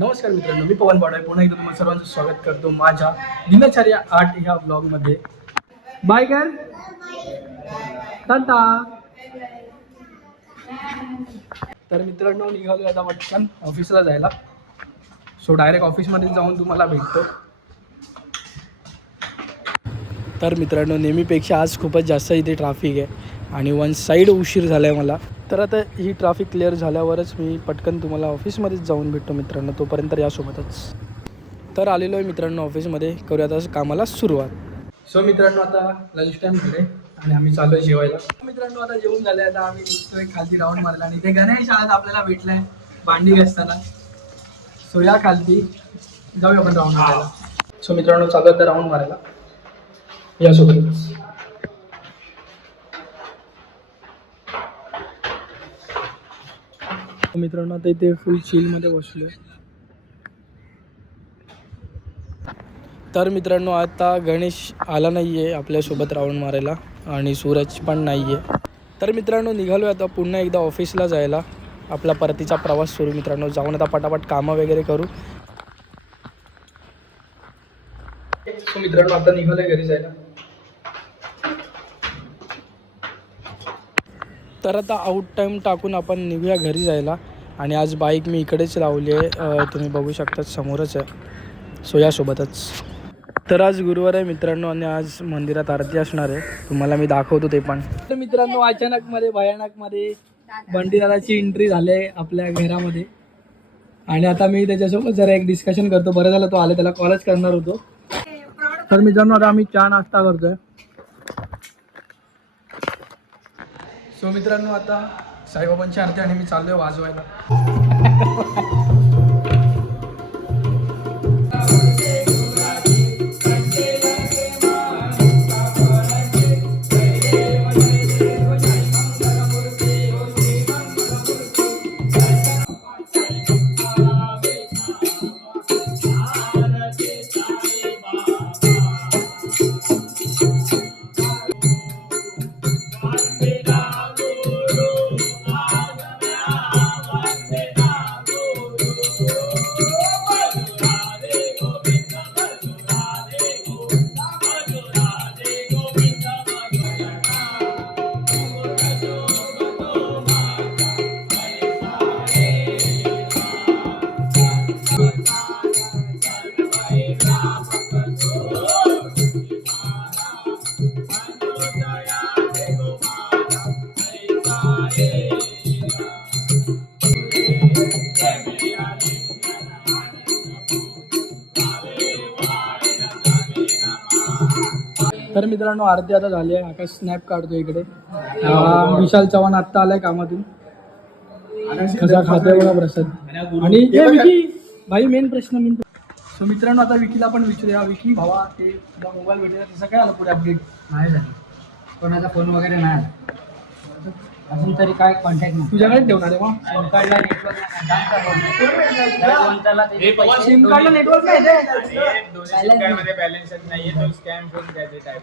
नमस्कार मित्रांनो, मी पवन पाडवे पुन्हा एकदा तुम्हाला सर्वांचं स्वागत करतो माझ्या दिनचर्या 8 ह्या ब्लॉगमध्ये. बाय कर टाटा. तर मित्रांनो, निघालो आता पटकन ऑफिसला जायला. सो डायरेक्ट ऑफिसमध्ये जाऊन तुम्हाला भेटतो. तर मित्रांनो, नेहमीपेक्षा आज खूपच जास्त इथे ट्रॅफिक आहे आणि वन साईड उशीर झाला आहे मला. तर आता ही ट्रॅफिक क्लिअर झाल्यावरच मी पटकन तुम्हाला ऑफिसमध्येच जाऊन भेटतो मित्रांनो. तोपर्यंत यासोबतच तर आलेलो आहे मित्रांनो ऑफिसमध्ये. करूया आता कामाला सुरुवात. सो मित्रांनो, आता लंच टाईम झाले आणि आम्ही चाललो आहे जेवायला. मित्रांनो, आता जेवून झाले. आता आम्ही निघतोय खालती राऊंड मारायला आणि ते गणेश शाळेत आपल्याला भेटलं आहे भांडी घासताना. सो या खालती जाऊया आपण राऊंड मारायला. सो मित्रांनो, चालू आहे राऊंड मारायला यासोबतच. मित्रांनो, आता इथे फुल चिलमध्ये बसलो. तर मित्रांनो, आता गणेश आला नाही आहे आपल्यासोबत राऊंड मारायला आणि सूरज पण नाही आहे. तर मित्रांनो, निघालो आहे आता पुन्हा एकदा ऑफिसला जायला. आपला परतीचा प्रवास सुरू. मित्रांनो, जाऊन आता पटापट कामं वगैरे करू. सो मित्रांनो, आता निघालो आहे घरी जायला. तर आता आउट टाईम टाकून आपण निघूया घरी जायला. आणि आज बाईक मी इकडेच लावली आहे, तुम्ही बघू शकता समोरच आहे. सो यासोबतच तर आज गुरुवार आहे मित्रांनो आणि आज मंदिरात आरती असणार आहे. तुम्हाला मी दाखवतो ते पण. तर मित्रांनो, अचानकमध्ये भयानकमध्ये बंडीदाराची एंट्री झाली आहे आपल्या घरामध्ये. आणि आता मी त्याच्यासोबत जरा एक डिस्कशन करतो. बरं झालं तो आले, त्याला कॉलच करणार होतो. तर मित्रांनो, आता आम्ही चहा नाश्ता करतोय. सो मित्रांनो, आता साईबाबांची आरती आणि मी चाललोय वाजवायला. तर मित्रांनो, आरती आता झाली आहे. आकाश स्नॅप काढतो इकडे. विशाल चव्हाण आत्ता आलाय कामातून. कसा खातोय बघा प्रसाद. आणि विकी भाई मेन प्रश्न. सो मित्रांनो, आता विकीला पण विचारूया. विकी भावा, ते तुला मोबाईल भेटेल तसं काय आलं पुढे अपडेट? नाही झालं, कोणाचा फोन वगैरे नाही अजून तरी. काय कॉन्टॅक्ट नाही. तुझ्याकडे ठेवणार आहे मग? सिम कार्डला नेटवर्क सिम कार्डला नेटवर्क नाही. बॅलन्स नाहीये, तो स्कॅम फोन घ्यायचे टाइप.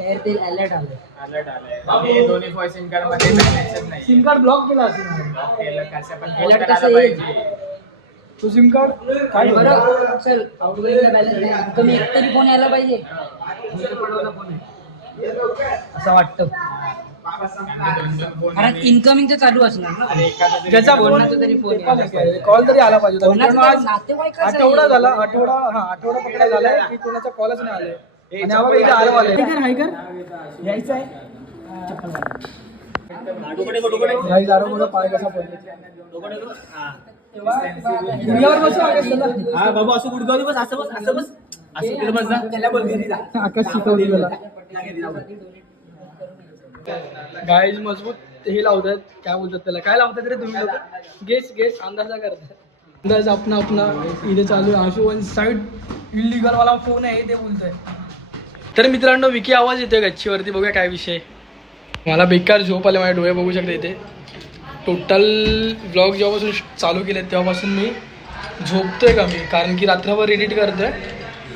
एअरटेल अलर्ट आलाय. दोन्ही फॉर सिम कार्ड मध्ये बॅलन्स नाही. सिम कार्ड ब्लॉक केला असेल. केलं कसं पण Alert करायला कसं येईल? पाहिजे. तो सिम कार्ड काय बरं सर, आउटगोईंगला बॅलन्स नाही. कमी एक तरी फोन यायला पाहिजे. पडवला फोन आहे असं वाटतं. कारण इन्कमिंगचं चालू असणार ना. ज्याचा कोणाचा तरी फोन कॉल तरी आला पाहिजे. कोणाचा आज नातेवाईकाचा आठवडा झाला. आठवडा पकडा झालाय की कोणाचा कॉलच नाही आलाय. आणि आम्हाला इथे आलं आलंय. यायचं आहे. गाईज आरोग्य पाय कसा पडतो. गुडघ्यावर बसू आकाश. हा बाबू, असं गुडगावली बस, असं बस, असं बस, असं केलं बस. त्याला बोल घरी जा. आकाश शिकवली त्याला. गाईज मजबूत हे लावतात. काय बोलतात त्याला, काय लावतात रे तुम्ही लोक? गेस अंदाजा करतात. अंदाज आपला इथे चालू आहे. आशू वन साईड इलिगल वाला फोन आहे ते बोलतोय. तर मित्रांनो, विकी आवाज येतोय गच्चीवरती. बघूया काय विषय. मला बेकार झोप आले. माझे डोळे बघू शकते इथे. टोटल ब्लॉग जेव्हापासून चालू केले तेव्हापासून मी झोपतोय कमी, कारण की रात्रभर एडिट करतोय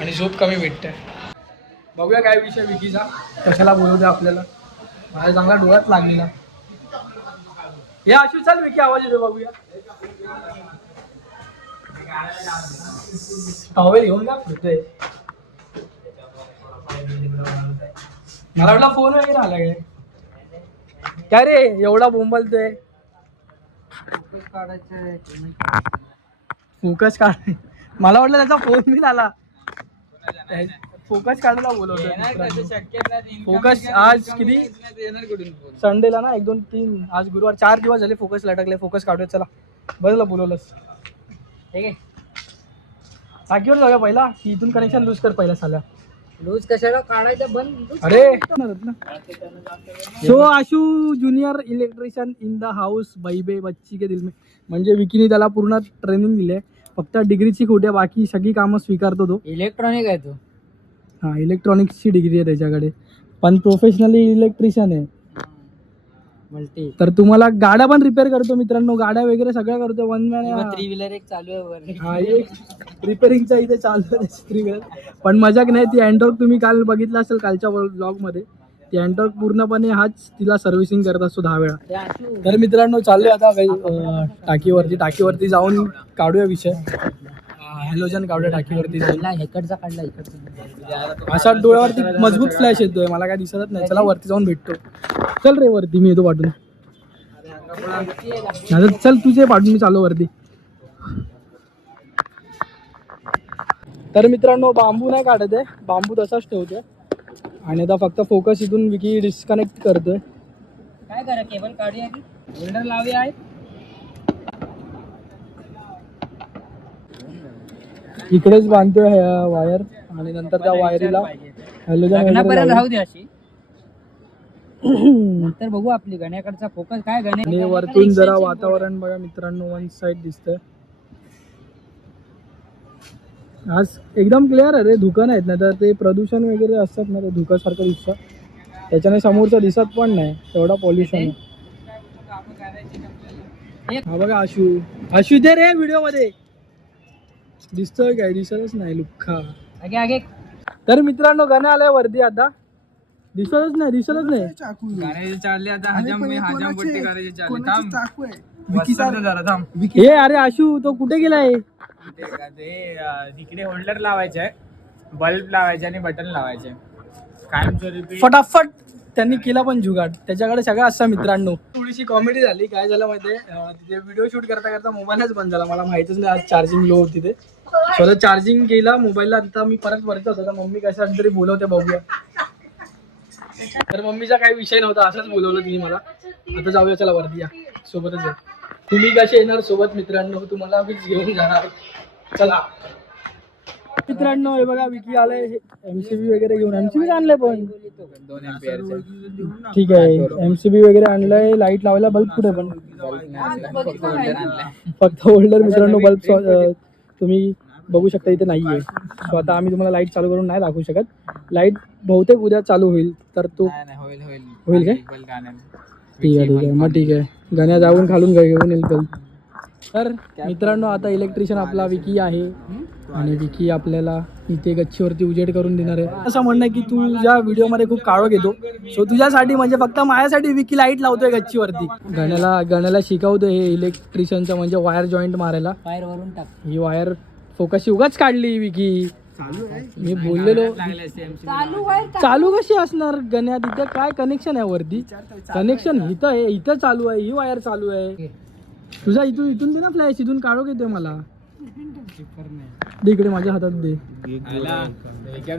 आणि झोप कमी भेटते. बघूया काय विषय विकीचा, कशाला बोलवते आपल्याला. माझ्या चांगला डोळ्यात लागलेला. हे आशू चाल विकी आवाज येतो बघूया. टॉवेल घेऊन का फिरतोय? मला वाटलं फोन वगैरे आला काय रे एवढा बोंबलतोय? फोकस काढ. मला वाटलं त्याचा फोन बिन आला. फोकस काढायला बोलवतो. फोकस आज किती संडेला ना 1 2 3 आज गुरुवार 4 दिवस झाले फोकस लटकले. फोकस काढूया चला. बरं बोलवलंस. ठीक आहे. टाकीवर जाऊया पहिला की इथून कनेक्शन लूज कर पहिला साला. लूज कशाला काढायचं बंद. अरे so Ashu junior electrician in the house बैबे बच्ची के दिल में. म्हणजे विकीने त्याला पूर्ण ट्रेनिंग दिले. फक्त डिग्रीची खोट्या बाकी सगळी कामं स्वीकारतो तो. इलेक्ट्रॉनिक आहे तो. हां इलेक्ट्रॉनिक्सची डिग्री आहे त्याच्याकडे पण प्रोफेशनली इलेक्ट्रिशियन आहे. मल्टी तर तुम्हाला गाड्या पण रिपेअर करतो मित्रांनो. गाड्या वगैरे सगळं करतो. 1 मॅन 3 व्हीलर एक चालू आहे वर. हा एक रिपेअरिंगचा इथे चालू आहे 3 व्हीलर. पण मजाक नाही. ती अँटॉर्क तुम्ही काल बघितलं असेल कालच्या ब्लॉगमध्ये. ती अँटॉर्क पूर्णपणे हाच तिला सर्व्हिसिंग करत असतो 10 वेळा. तर मित्रांनो चाललोय आता काही टाकीवरती जाऊन काढूया विषय. हॅलोजन काढूया टाकीवरती जाऊन. इकडचा काढला इकडचा. असा डोळ्यावरती मजबूत फ्लॅश येतोय. मला काय दिसतच नाही. चला वरती जाऊन भेटतो. चल रे वरती मी येतो पाठवून. चल तुझे पाठवून मी चालू वरती. तर मित्रांनो बांबू नाही काढत आहे. बांबू तसाच ठेवतोय आणि आता फक्त फोकस इथून विकी डिस्कनेक्ट करतोय. काय करा केबल काढूया की होल्डर लावूया आहे. इकडेच बांधतोय वायर आणि नंतर त्या वायरीला लग्नापर्यंत राहू दे अशी. नंतर बघू आपली गण्याकडचा फोकस काय गण्या. आणि वरतून जरा वातावरण बघा मित्रांनो. 1 साइड दिसतंय आज एकदम क्लिअर आहे रे. धुकं नाहीत ना तर ते प्रदूषण वगैरे असतात ना ते धुकासारखं दिसतं. त्याच्याने समोरचं दिसत पण नाही तेवढा पॉल्युशन. हा बघा आशू इथे रे व्हिडिओ मध्ये दिसतोय काय? दिसतच नाही लुक्खा. आगे आगे. तर मित्रांनो गण्या आलाय वरती आता. दिसतच नाही. चालले आता हजाम पट्टी करायची चालले. हे अरे आशू तो कुठे गेलाय? तिकडे होल्डर लावायचे आहे. बल्ब लावायचे आणि बटन लावायचे कायमस्वरूपी. फटाफट त्यांनी केला पण जुगाड. त्याच्याकडे सगळं असं मित्रांनो. थोडीशी कॉमेडी झाली. काय झालं माहितीये तिथे व्हिडिओ शूट करता करता मोबाईलच बंद झाला. मला माहितच नाही आज चार्जिंग लो होती ते. स्वतः चार्जिंग केला मोबाईलला. आता मी परत वरचा होता. मम्मी कशासाठी तरी बोलवते बघूया. तर मम्मीचा काही विषय नव्हता. असंच बोलवलं तिने मला. आता जाऊया चला वरती या सोबतच या. तुम्ही कसे येणार सोबत मित्रांनो? तुम्हाला मीच घेऊन जाणार. चला मित्रांनो हे बघा विकी आलाय MCB वगैरे घेऊन. MCB आणलंय पण 2 एम्पिअरचं. ठीक आहे. MCB वगैरे आणलंय. लाईट लावायला बल्ब कुठे पण फक्त होल्डर मित्रांनो. बल्ब तुम्ही बघू शकता इथे नाहीये. सो आता आम्ही तुम्हाला लाईट चालू करून नाही दाखवू शकत. लाईट बहुतेक उद्या चालू होईल. तर तो होईल काय? ठीक आहे मग ठीक आहे. गाण्या जाऊन खालून घेऊन येईल बल्ब. तर मित्रांनो आता इलेक्ट्रिशियन आपला विकी आहे आणि विकी आपल्याला इथे गच्चीवरती उजेड करून देणार आहे. असं म्हणणं आहे की तू ज्या व्हिडिओमध्ये खूप काळो घेतो सो तुझ्यासाठी म्हणजे फक्त माझ्यासाठी विकी लाईट लावतोय गच्चीवरती. गाण्याला शिकवतोय हे इलेक्ट्रिशियनचं म्हणजे वायर जॉईंट मारायला. वायर वरून टाक. ही वायर फोकसची उगाच काढली विकी. मी बोललेलो चालू कशी असणार गण्या? तिथे काय कनेक्शन आहे वरती? कनेक्शन इथं आहे. इथं चालू आहे. ही वायर चालू आहे. तुझा इथून दे ना फ्लॅश. इथून काढू घेतोय मला. दे इकडे माझ्या हातात दे.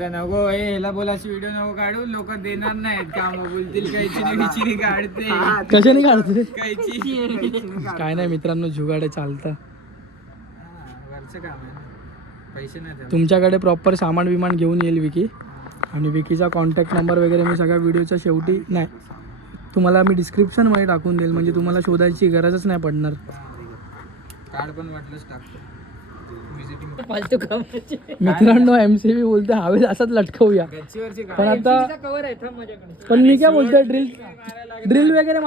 नको ह्याला बोलायची व्हिडिओ नको काढू. लोक देणार नाहीत. काम बोलतील कैची काढते. कशाने काढते? कैची काय नाही मित्रांनो जुगाडे चालतं. वरचं काम आहे. पैसे नाही तुमच्याकडे प्रॉपर सामान विमान घेऊन येईल विकी. आणि विकीचा कॉन्टॅक्ट नंबर वगैरे मी सगळ्या व्हिडिओच्या शेवटी नाही तुम्हाला मी डिस्क्रिप्शनमध्ये टाकून देईल. म्हणजे तुम्हाला शोधायची गरजच नाही पडणार. कार्ड पण वाटलंच टाकतो. मित्रांनो MCB बोलते हवेत असंच लटकवूया. पण आता कवर आहे थांब माझ्याकडे. पण मी काय बोलतोय ड्रिल वगैरे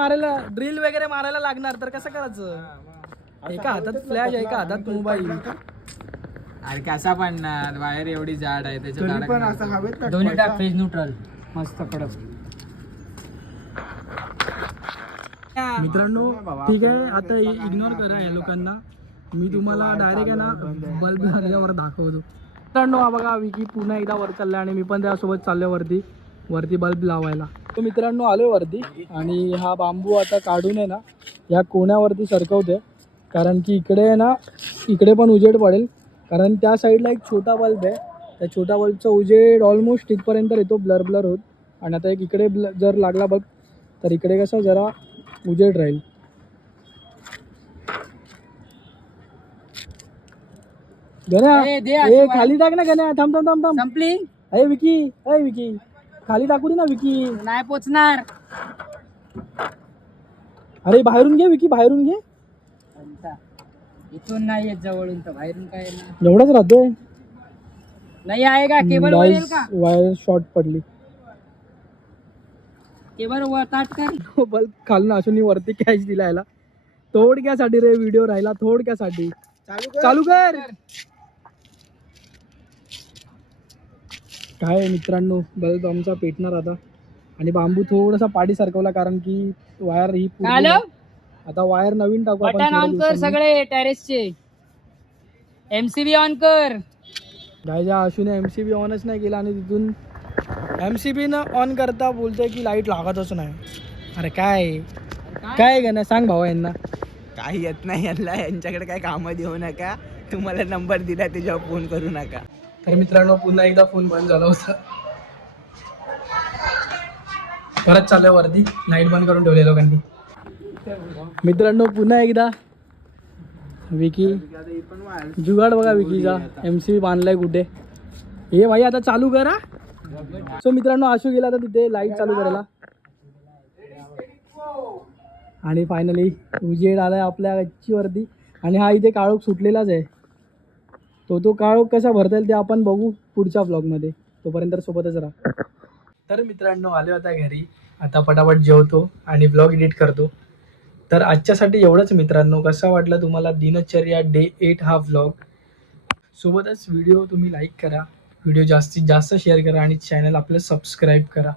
मारायला लागणार तर कसं करायचं? एका हातात फ्लॅश एका हातात मोबाईल. अरे कसा पडणार? वायर एवढी जाड आहे त्याच्यात. दोन्ही टाक फेज न्यूट्रल मस्त कडक. मित्रांनो ठीक आहे आता इग्नोर करा या लोकांना. मी तुम्हाला डायरेक्ट आहे ना बल्ब लागल्यावर दाखवतो. मित्रांनो हा बघा विकी पुन्हा एकदा वर चालला आणि मी पण त्यासोबत चाललो वरती बल्ब लावायला. तो मित्रांनो आलोय वरती आणि हा बांबू आता काढून आहे ना या कोण्यावरती सरकवतोय, कारण की इकडे आहे ना इकडे पण उजेड पडेल, कारण त्या साईडला एक छोटा बल्ब आहे. त्या छोटा बल्बचा उजेड ऑलमोस्ट इथपर्यंत येतो ब्लर होत. आणि आता एक इकडे जर लागला बघ तर इकडे कसं जरा उजेड राहील. गण्या ए खाली टाक ना गण्या. थांब थांब थांब थांब. संपली अरे विकी खाली टाकू दे ना विकी. नाही पोचणार. अरे बाहेरून घे विकी, बाहेरून घे. इथून नाही येत जवळून तर बाहेरून काय येणार? एवढाच राहतोय. नाही आहे का केबल वर येईल का? वायर शॉर्ट पडली. केबल वर ताट कर. बल्ब खालून असून वरती कॅच दिलायला. थोडक्यासाठी रे व्हिडिओ राहिला, थोडक्यासाठी. चालू कर. काय आहे मित्रांनो, बल्ब आमचा पेटणार आता. आणि बांबू थोडासा पाडी सरकवला कारण की वायर ही पूर्ण. आता वायर नवीन टाकू आपण बटन ऑन कर सगळे टेरेसचे. एमसीबी ऑन कर. गायच्या आशूने एमसीबी ऑनच नाही केला आणि तिथून एमसीबी न ऑन करता बोलतोय की लाईट लागतच नाही. अरे काय का नाही सांग भावा यांना. काही येत नाही यांना, यांच्याकडे काय कामं देऊ नका. तुम्हाला नंबर दिला त्याच्यावर फोन करू नका. तर मित्रांनो पुन्हा एकदा फोन बंद झाला होता. परत चालू वरती, लाईट बंद करून ठेवले लोकांनी. मित्रांनो पुन्हा एकदा विकी जुगाड बघा विकीचा. एमसीबी बांधलाय कुठे हे भाई, आता चालू करा. सो मित्रांनो आशू गेला तर तिथे लाईट चालू करायला आणि फायनली उजेड आलाय आपल्या गच्चीवरती. आणि हा इथे काळोख सुटलेलाच आहे. तो काळोख कसा भरता येईल ते आपण बघू पुढच्या ब्लॉगमध्ये. तोपर्यंत सोबतच राहा. तर मित्रांनो आलो आता घरी. आता पटापट जेवतो आणि ब्लॉग एडिट करतो. तर आजच्यासाठी एवढंच मित्रांनो. कसा वाटला तुम्हाला दिनचर्या डे 8 हा व्लॉग. सोबतच व्हिडिओ तुम्ही लाईक करा, व्हिडिओ जास्तीत जास्त शेअर करा आणि चॅनल आपलं सबस्क्राईब करा.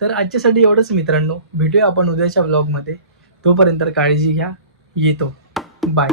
तर आजच्यासाठी एवढंच मित्रांनो. भेटूया आपण उद्याच्या व्लॉगमध्ये. तोपर्यंत काळजी घ्या. येतो. बाय.